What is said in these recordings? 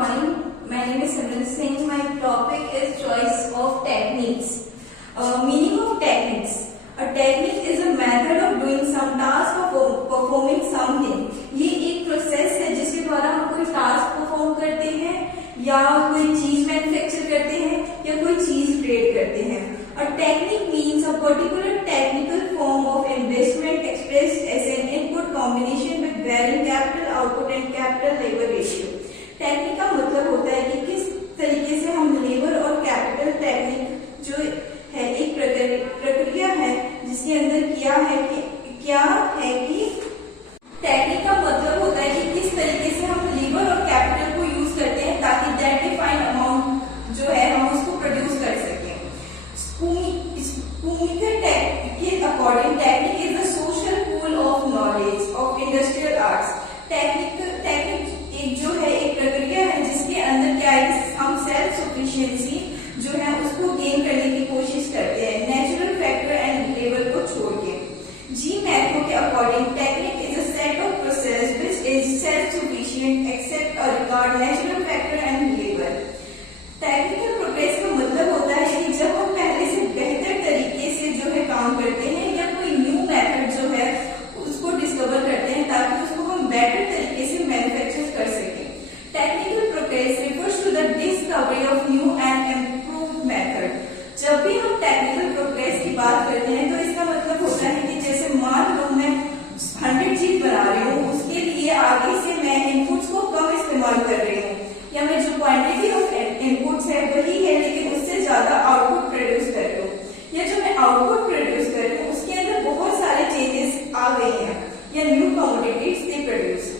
morning. My name is Simran Singh. My topic is choice of techniques. Meaning of techniques. A technique is a method of doing some task or performing something. ये एक process है जिसके द्वारा हम कोई task perform करते हैं या कोई चीज मैन्युफैक्चर करते हैं या कोई चीज क्रिएट करते हैं. A technique means a particular technical form of investment expressed as an input combination with varying capital output and capital labor ratio. Technique का मतलब होता है कि किस तरीके से हम लेबर और कैपिटल टेक्निक जो है एक प्रक्रिया है जिसके अंदर क्या है कि टेक्निक का मतलब होता है कि किस तरीके से हम लेबर और कैपिटल को यूज करते हैं ताकि दैट डिफाइंड अमाउंट जो है हम उसको प्रोड्यूस कर सकें. के according technique is the social pool of knowledge of industrial arts. Technique एक जो है एक प्रक्रिया है जिसके अंदर क्या है हम सेल्फ सफिशिएंसी जो है उसको गेन करने की कोशिश करते हैं नेचुरल फैक्टर एंड लेबर को छोड़ के. जी मैथो के according technique is a set of process which is self sufficient except और regard natural factor and labour. Technical progress का मतलब होता है कि जब हम पहले से बेहतर तरीके से जो है काम करते हैं या कोई न्यू मेथड जो है उसको डिस्कवर करते हैं ताकि उसको हम बेटर तरीके से मैन्युफैक्चर कर सकें. Technical progress refers to the discovery of new and improved method. जब भी हम टेक्निकल प्रोग्रेस की बात करते हैं तो इसका मतलब होता है कि जैसे मान लो मैं 100 चीज बना रही हूँ उसके लिए आगे से मैं इनपुट्स को कम इस्तेमाल कर रही हूँ या मैं जो क्वांटिटी ऑफ इनपुट्स है वही है लेकिन उससे ज्यादा आउटपुट प्रोड्यूस कर रही हूँ या जो मैं आउटपुट प्रोड्यूस कर रही हूँ उसके अंदर बहुत सारे चेंजेस आ गए हैं या new commodities they produce.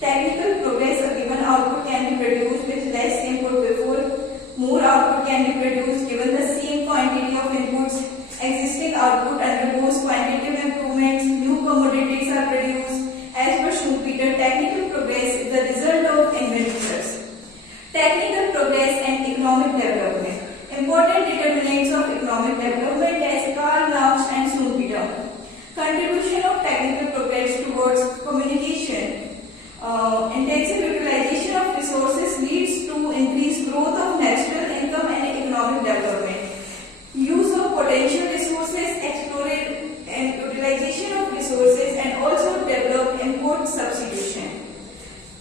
Technical progress, a given output can be produced with less input before more output can be produced given the same quantity of inputs. Existing output undergoes quantitative improvements. New commodities are produced. As per Schumpeter, technical progress is the result of inventions. Technical progress and economic development. Important determinants of economic development as Karl Marx and Schumpeter. Contribution of technical progress towards communication. Intensive utilization of resources leads to increased growth of national income and economic development. Use of potential resources, exploration and utilization of resources and also develop import substitution.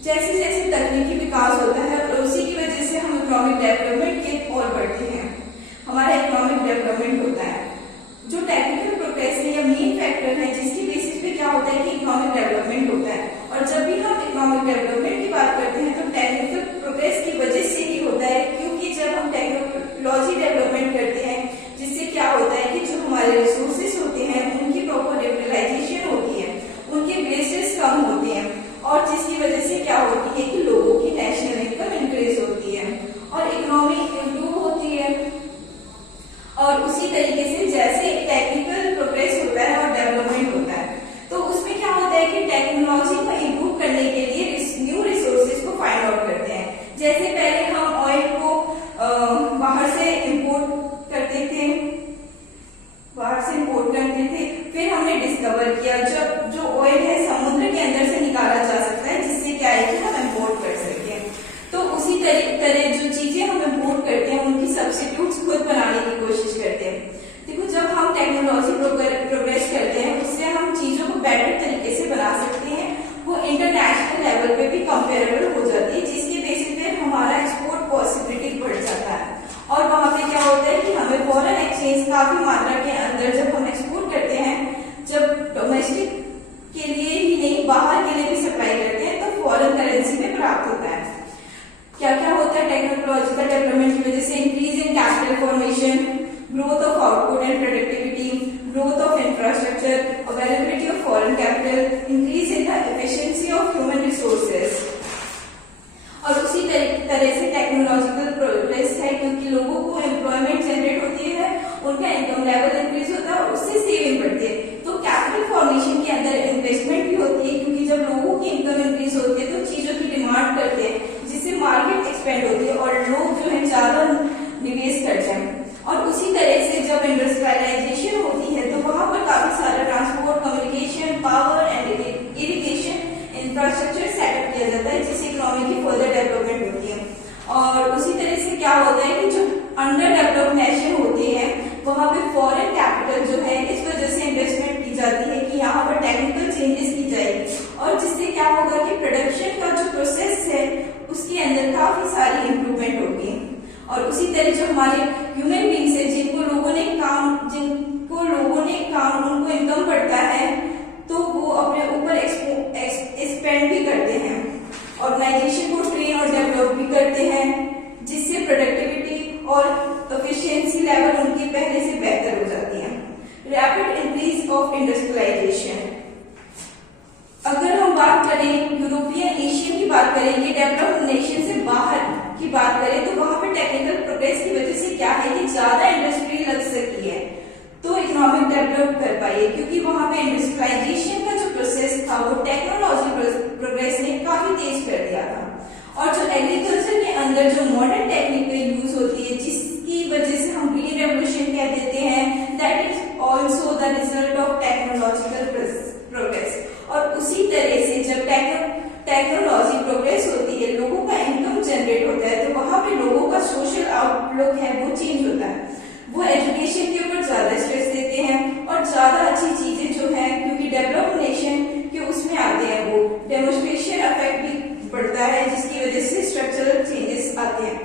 जैसे जैसे तकनीकी विकास होता है और उसी की वजह से हम इकोनॉमिक डेवलपमेंट के और बढ़ते हैं हमारा इकोनॉमिक डेवलपमेंट होता है. जो टेक्निकल प्रोग्रेस है या मेन फैक्टर है जिसकी बेसिस पे क्या होता है कि इकोनॉमिक डेवलपमेंट होता है. और जब भी हम इकोनॉमिक डेवलपमेंट की बात करते हैं तो टेक्निकल प्रोग्रेस की वजह से ही होता है क्योंकि जब हम टेक्नोलॉजी डेवलपमेंट करते हैं जिससे क्या होता है कि जो हमारे रिसोर्सेज होते हैं उनकी प्रॉपर यूटिलाइजेशन होती है उनके वेस्टेज कम होते हैं और जिसकी वजह से क्या होती है कि लोगों की नेशनल इनकम इंक्रीज होती है और इकोनॉमी इम्प्रूव होती है. और उसी तरीके से जैसे टेक्निकल प्रोग्रेस होता है और डेवलपमेंट होता है तो उसमें क्या होता है कि टेक्नोलॉजी को इम्प्रूव करने के लिए न्यू रिसोर्सेज को फाइंड आउट करते हैं. जैसे पहले हम ऑयल को बाहर से इंपोर्ट करते थे फिर हमने डिस्कवर किया जब जो ऑयल है समुद्र के अंदर से निकाला जा सकता है जिससे क्या है कि हम इम्पोर्ट कर सकें. तो उसी तरह जो चीजें हम इम्पोर्ट करते हैं उनकी सब्स्टिट्यूट्स खुद बनाने की कोशिश करते हैं. देखो जब हम टेक्नोलॉजी प्रोग्रेस करते हैं उससे हम चीजों को बेटर तरीके से बना सकते हैं वो इंटरनेशनल लेवल पे भी कंपेरेबल हो जाती है जिसकी बेसिस पे हमारा एक्सपोर्ट पॉसिबिलिटी बढ़ जाता है. और वहां पे क्या होता है कि हमें फॉरेन एक्सचेंज काफी मात्रा के अंदर जब हम एक्सपोर्ट करते हैं जब डोमेस्टिक के लिए ही नहीं बाहर के लिए भी सप्लाई करते हैं तो फॉरेन करेंसी में प्राप्त होता है. क्या क्या होता है टेक्नोलॉजिकल डेवलपमेंट की वजह से increase in capital formation, growth of output and productivity, growth of infrastructure, availability of foreign capital, increase in the efficiency of human resources. और उसी तरह से टेक्नोलॉजिकल प्रोग्रेस है क्योंकि लोगों को एम्प्लॉयमेंट जनरेट होती है उनका इनकम लेवल इंक्रीज होता है और उससे सेविंग बढ़ती है. तो कैपिटल फॉर्मेशन के अंदर इन्वेस्टमेंट भी होती है क्योंकि जब लोगों की इनकम इंक्रीज होती है तो चीजों की डिमांड करते हैं जिससे मार्केट एक्सपेंड होती है और लोग जो है ज्यादा निवेश करते हैं. और उसी तरह से जब क्या होता है कि जो अंडर डेवलप्ड नेशन होते हैं वहां पे फॉरेन कैपिटल जो है इस वजह से इन्वेस्टमेंट की जाती है कि यहाँ पर टेक्निकल चेंजेस की जाएगी और जिससे क्या होगा कि प्रोडक्शन का जो प्रोसेस है उसके अंदर काफी सारी इंप्रूवमेंट होगी। और उसी तरह जो हमारे ह्यूमन बींग्स है जिनको लोगों ने काम उनको इनकम बढ़ता है तो वो अपने ऊपर एक्सपेंड भी करते हैं, ऑर्गेनाइजेशन को ट्रेन और डेवलप भी करते हैं जिससे प्रोडक्टिविटी और एफिशिएंसी लेवल उनकी पहले से बेहतर हो जाती है। रैपिड इंक्रीज ऑफ इंडस्ट्रियलाइजेशन, अगर हम बात करें यूरोपियन एशियन की बात करें, ये डेवलप्ड नेशन से बाहर की बात करें तो वहां पे टेक्निकल प्रोग्रेस की वजह से क्या है कि ज्यादा इंडस्ट्री लग सकी है तो इकोनॉमिक डेवलप कर पाई है, क्योंकि वहां पे इंडस्ट्रियलाइजेशन का जो प्रोसेस था वो टेक्नोलॉजी प्रोग्रेस ने काफी तेज कर दिया था। और जो एग्रीकल्चर के अंदर जो मॉडर्न टेक्निक का यूज होती है जिसकी वजह से हम ग्रीन रेवोल्यूशन कह देते हैं, that is also the result of technological progress. और उसी तरह से जब टेक्नोलॉजी प्रोग्रेस होती है, लोगों का इनकम जनरेट होता है तो वहां पे लोगों का सोशल आउटलुक है वो चेंज होता है, वो एजुकेशन के ऊपर ज्यादा स्ट्रेस देते हैं और ज्यादा अच्छी चीजें जो है क्योंकि डेवलप्ड नेशन के उसमें आते हैं वो डेमोन्स्ट्रेशन इफेक्ट भी बढ़ता है जिसकी वजह से स्ट्रक्चरल चेंजेस आते हैं।